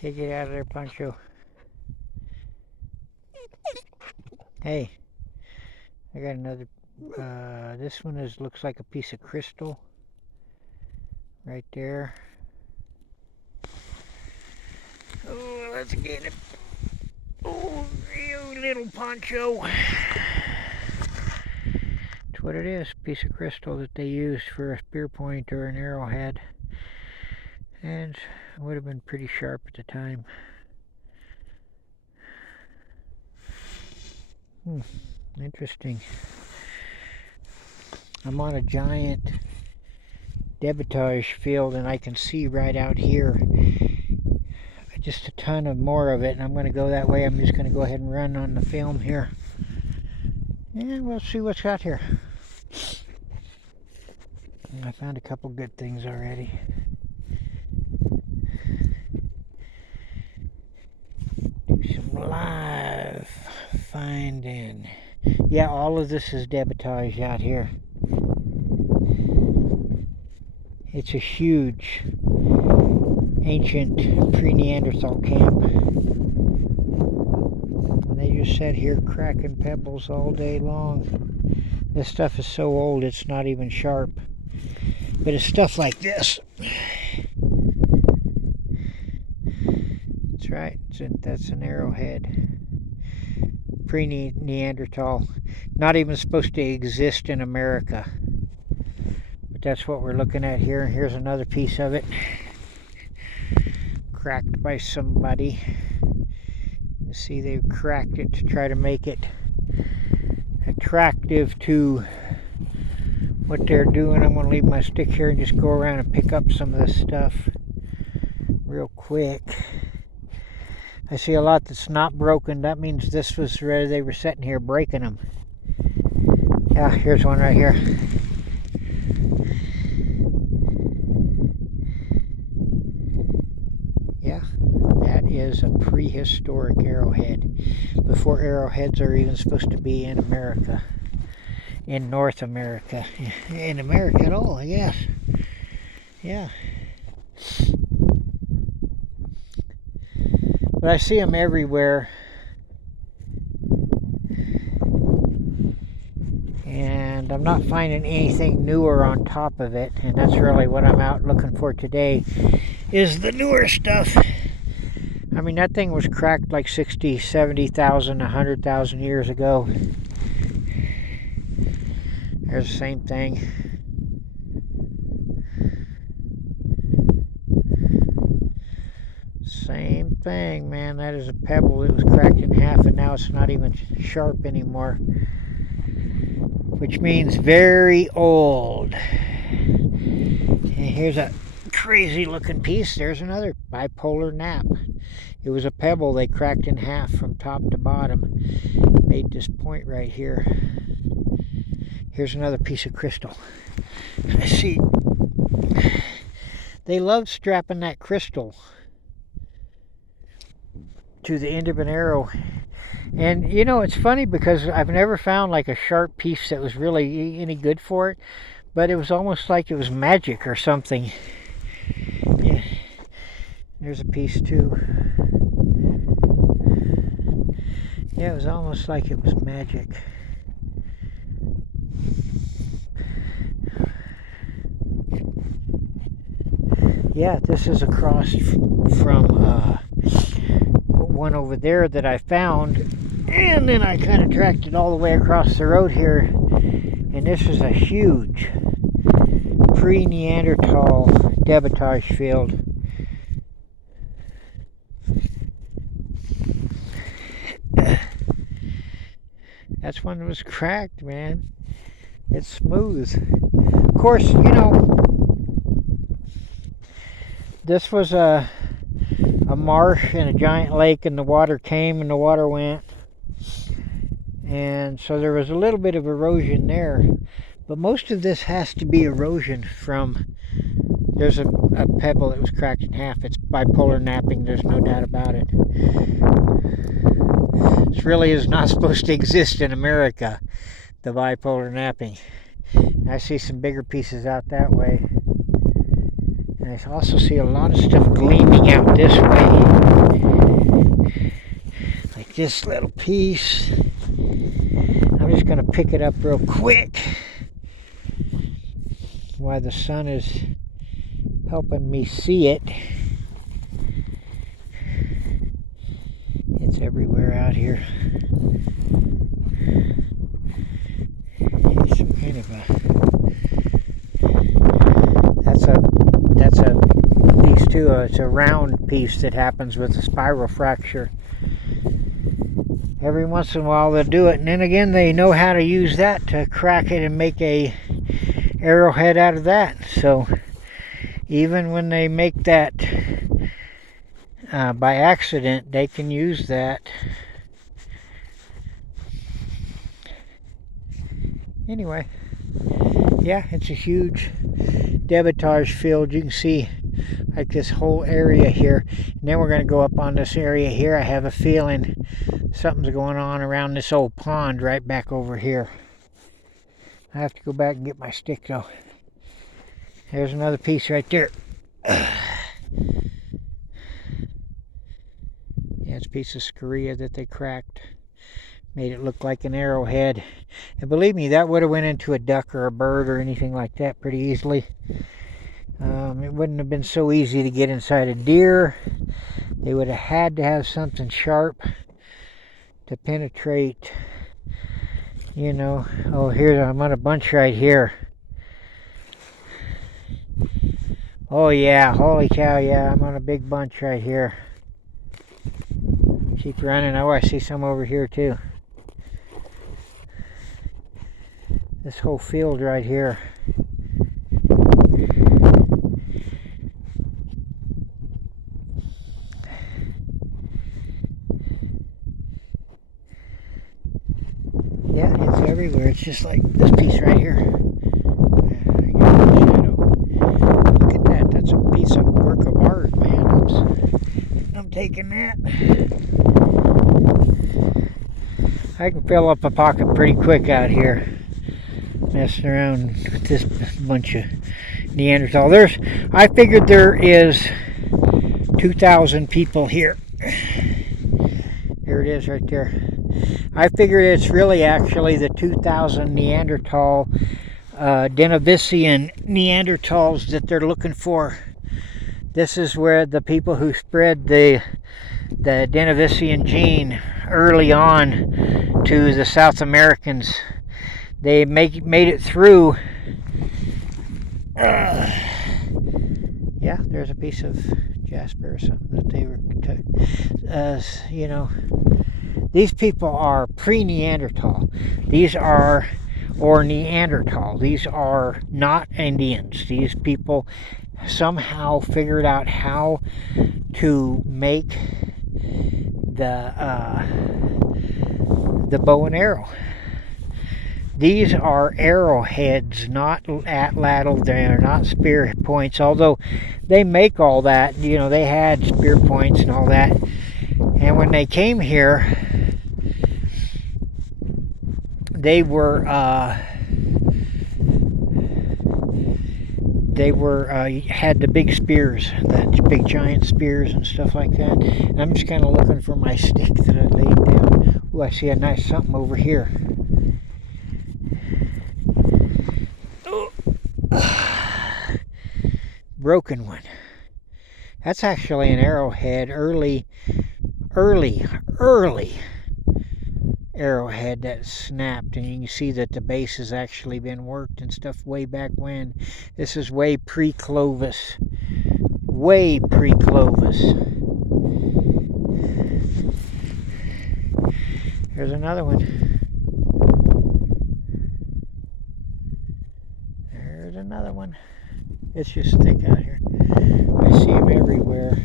Okay, get out of there, Pancho. Hey, I got another. This one looks like a piece of crystal. Right there. Oh, let's get it. Oh, you little Pancho. That's what it is. Piece of crystal that they used for a spear point or an arrowhead. And it would have been pretty sharp at the time. Interesting. I'm on a giant debitage field and I can see right out here just a ton of more of it, and I'm going to go that way. I'm just going to go ahead and run on the film here and we'll see what's out here. I found a couple good things already. Do some live finding. Yeah, all of this is debitage out here. It's a huge ancient pre-neandertal camp. And they just sat here cracking pebbles all day long. This stuff is so old it's not even sharp. But it's stuff like this. That's right, that's an arrowhead. Pre-neandertal. Not even supposed to exist in America. But that's what we're looking at here. Here's another piece of it. Cracked by somebody. You see, they've cracked it to try to make it attractive to what they're doing. I'm going to leave my stick here and just go around and pick up some of this stuff real quick. I see a lot that's not broken. That means this was where they were sitting here breaking them. Yeah, here's one right here. Yeah, that is a prehistoric arrowhead. Before arrowheads are even supposed to be in America. In North America. In America at all, yes. Yeah. But I see them everywhere. And I'm not finding anything newer on top of it. And that's really what I'm out looking for today, is the newer stuff. I mean, that thing was cracked like 60, 70,000, 100,000 years ago. There's the same thing. Same thing, man. That is a pebble. It was cracked in half and now it's not even sharp anymore. Which means very old. And here's a crazy looking piece. There's another bipolar nap. It was a pebble they cracked in half from top to bottom. Made this point right here. Here's another piece of crystal. I see they love strapping that crystal to the end of an arrow. And you know, it's funny because I've never found like a sharp piece that was really any good for it, but it was almost like it was magic or something. Yeah. There's a piece too. Yeah, it was almost like it was magic. Yeah, this is across from one over there that I found, and then I kind of tracked it all the way across the road here, and this is a huge pre-neandertal debitage field. That's one that was cracked, man. It's smooth. Of course, you know, this was a marsh and a giant lake, and the water came and the water went, and so there was a little bit of erosion there, but most of this has to be erosion from, there's a pebble that was cracked in half. It's bipolar napping, there's no doubt about it. This really is not supposed to exist in America, the bipolar napping. I see some bigger pieces out that way. And I also see a lot of stuff gleaming out this way. this little piece. I'm just going to pick it up real quick while the sun is helping me see it. It's everywhere out here. It's some kind of a, that's a piece too. It's a round piece that happens with a spiral fracture. Every once in a while they'll do it, and then again they know how to use that to crack it and make a arrowhead out of that. So even when they make that by accident, they can use that. Anyway, yeah, it's a huge debitage field. You can see like this whole area here, and then we're going to go up on this area here. I have a feeling something's going on around this old pond right back over here. I have to go back and get my stick though. There's another piece right there. Yeah, it's a piece of scoria that they cracked. Made it look like an arrowhead. And believe me, that would have went into a duck or a bird or anything like that pretty easily. It wouldn't have been so easy to get inside a deer. They would have had to have something sharp to penetrate, you know. Oh, here's, I'm on a bunch right here. Oh yeah, holy cow, yeah, I'm on a big bunch right here. Keep running. Oh, I see some over here too. This whole field right here. Yeah, it's everywhere. It's just like this piece right here. Look at that. That's a piece of work of art, man. I'm taking that. I can fill up a pocket pretty quick out here, messing around with this bunch of Neanderthal. I figured there is 2,000 people here. There it is right there. I figured it's really actually the 2,000 Neandertal, denivision Neanderthals that they're looking for. This is where the people who spread the denivision gene early on to the South Americans, they made it through. Yeah, there's a piece of jasper or something that they were, you know. These people are pre-Neanderthal. These are, or Neanderthal. These are not Indians. These people somehow figured out how to make the bow and arrow. These are arrowheads, not atlatl. They're not spear points, although they make all that. You know, they had spear points and all that. And when they came here, they were had the big spears, the big giant spears and stuff like that. And I'm just kind of looking for my stick that I laid down. Ooh, I see a nice something over here. Oh. Broken one. That's actually an arrowhead, early arrowhead that snapped, and you can see that the base has actually been worked and stuff way back when. This is way pre-Clovis. Way pre-Clovis. Here's another one. There's another one. It's just thick out here. I see them everywhere.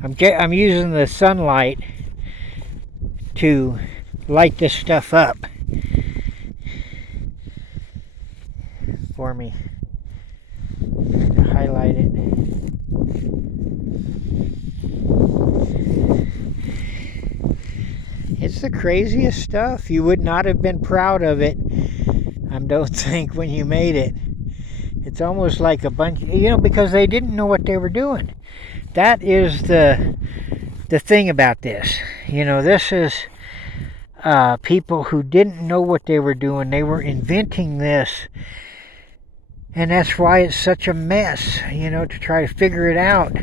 I'm using the sunlight to light this stuff up for me, to highlight it. It's the craziest stuff. You would not have been proud of it, I don't think, when you made it. It's almost like a bunch, you know, because they didn't know what they were doing. That is the thing about this. You know, this is people who didn't know what they were doing. They were inventing this. And that's why it's such a mess, you know, to try to figure it out.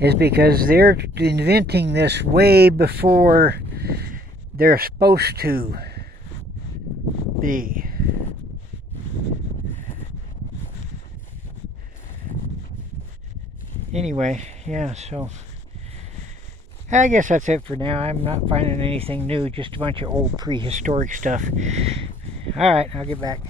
Is because they're inventing this way before they're supposed to be. Anyway, yeah, so I guess that's it for now. I'm not finding anything new, just a bunch of old prehistoric stuff. Alright, I'll get back.